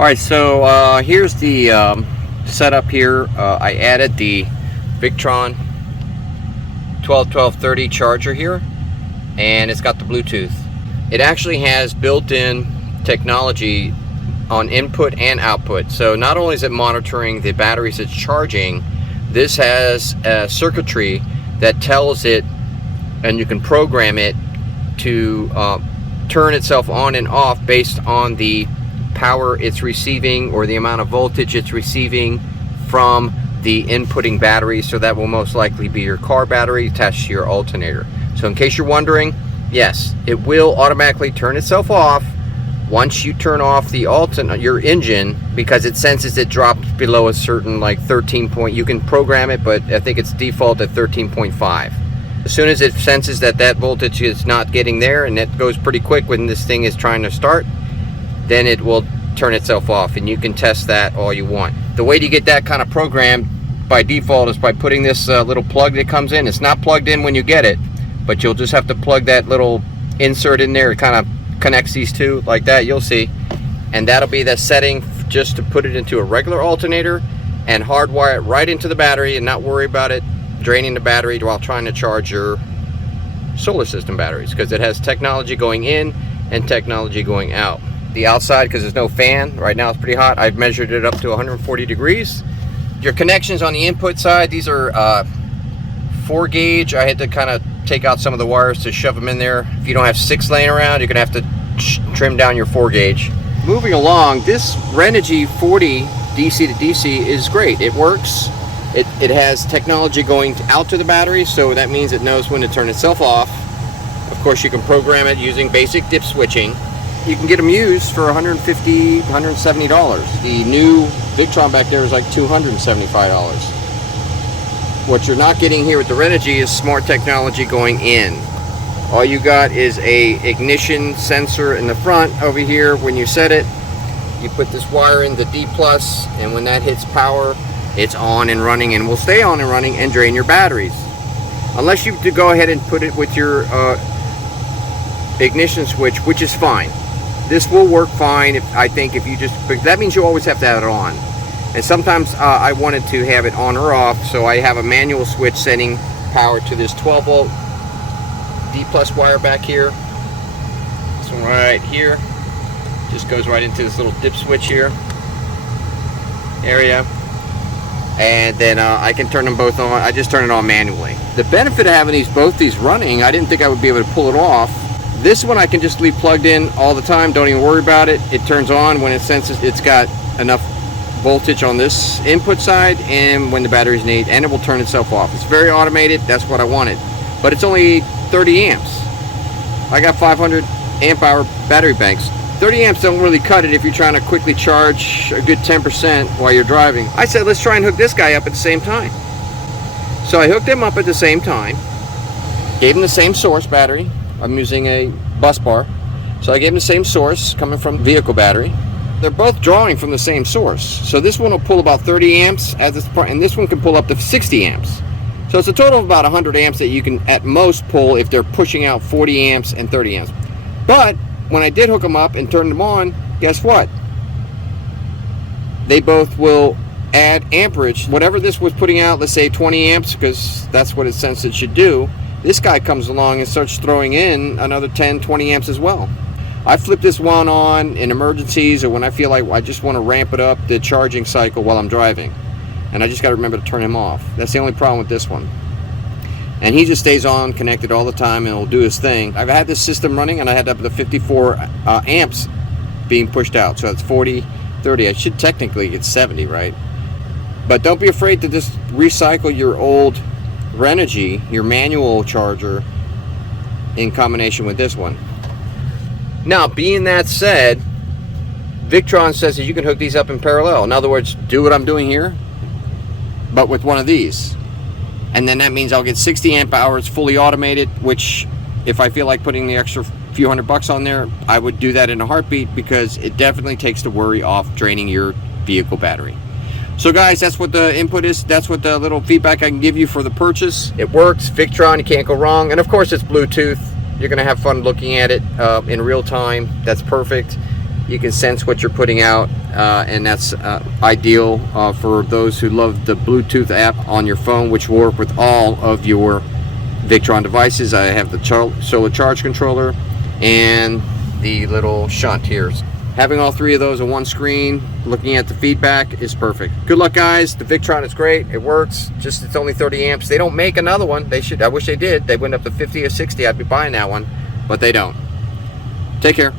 Alright, so here's the setup here. I added the Victron 30 charger here, and it's got the Bluetooth. It actually has built-in technology on input and output. So not only is it monitoring the batteries it's charging, this has a circuitry that tells it, and you can program it to turn itself on and off based on the power it's receiving or the amount of voltage it's receiving from the inputting battery. So that will most likely be your car battery attached to your alternator. So in case you're wondering, yes, it will automatically turn itself off once you turn off the your engine, because it senses it drops below a certain, like 13 point. You can program it, but I think it's default at 13.5. As soon as it senses that that voltage is not getting there, and that goes pretty quick when this thing is trying to start, then it will turn itself off, and you can test that all you want. The way to get that kind of programmed by default is by putting this little plug that comes in. It's not plugged in when you get it, but you'll just have to plug that little insert in there. It kind of connects these two like that, you'll see, and that'll be the setting just to put it into a regular alternator and hardwire it right into the battery and not worry about it draining the battery while trying to charge your solar system batteries, because it has technology going in and technology going out. The outside, because there's no fan right now, it's pretty hot. I've measured it up to 140 degrees. Your connections on the input side, these are 4 gauge. I had to kind of take out some of the wires to shove them in there. If you don't have 6 laying around, you're gonna have to trim down your 4 gauge. Moving along, this Renogy 40 DC to DC is great. It works. It has technology going out to the battery, so that means it knows when to turn itself off. Of course, you can program it using basic dip switching. You can get them used for $150, $170. The new Victron back there is like $275. What you're not getting here with the Renogy is smart technology going in. All you got is a ignition sensor in the front over here. When you set it, you put this wire in the D+, and when that hits power, it's on and running, and will stay on and running and drain your batteries. Unless you go ahead and put it with your ignition switch, which is fine. This will work fine, I think, if you just, but that means you always have to have it on. And sometimes I wanted to have it on or off, so I have a manual switch setting power to this 12 volt D+ wire back here. This one right here just goes right into this little dip switch here area. And then I can turn them both on. I just turn it on manually. The benefit of having both these running, I didn't think I would be able to pull it off. This one I can just leave plugged in all the time, don't even worry about it. It turns on when it senses it's got enough voltage on this input side and when the batteries need, and it will turn itself off. It's very automated, that's what I wanted. But it's only 30 amps. I got 500 amp hour battery banks. 30 amps don't really cut it if you're trying to quickly charge a good 10% while you're driving. I said, let's try and hook this guy up at the same time. So I hooked him up at the same time, gave him the same source battery. I'm using a bus bar. So I gave him the same source coming from vehicle battery. They're both drawing from the same source. So this one will pull about 30 amps at this point, and this one can pull up to 60 amps. So it's a total of about 100 amps that you can at most pull if they're pushing out 40 amps and 30 amps. But when I did hook them up and turn them on, guess what? They both will add amperage. Whatever this was putting out, let's say 20 amps, because that's what it sensed it should do, this guy comes along and starts throwing in another 10, 20 amps as well. I flip this one on in emergencies or when I feel like I just want to ramp it up the charging cycle while I'm driving. And I just got to remember to turn him off. That's the only problem with this one. And he just stays on, connected all the time, and will do his thing. I've had this system running, and I had up to 54 amps being pushed out. So that's 40, 30. I should technically get 70, right? But don't be afraid to just recycle your old Renogy, your manual charger, in combination with this one. Now, being that said, Victron says that you can hook these up in parallel. In other words, do what I'm doing here, but with one of these. And then that means I'll get 60 amp hours fully automated, which if I feel like putting the extra few $100 on there, I would do that in a heartbeat, because it definitely takes the worry off draining your vehicle battery. So guys, that's what the input is. That's what the little feedback I can give you for the purchase. It works, Victron, you can't go wrong. And of course it's Bluetooth. You're gonna have fun looking at it in real time. That's perfect. You can sense what you're putting out, and that's ideal for those who love the Bluetooth app on your phone, which will work with all of your Victron devices. I have the solar charge controller and the little shunt here. Having all three of those on one screen, looking at the feedback, is perfect. Good luck, guys. The Victron is great. It works. Just it's only 30 amps. They don't make another one. They should. I wish they did. They went up to 50 or 60. I'd be buying that one, but they don't. Take care.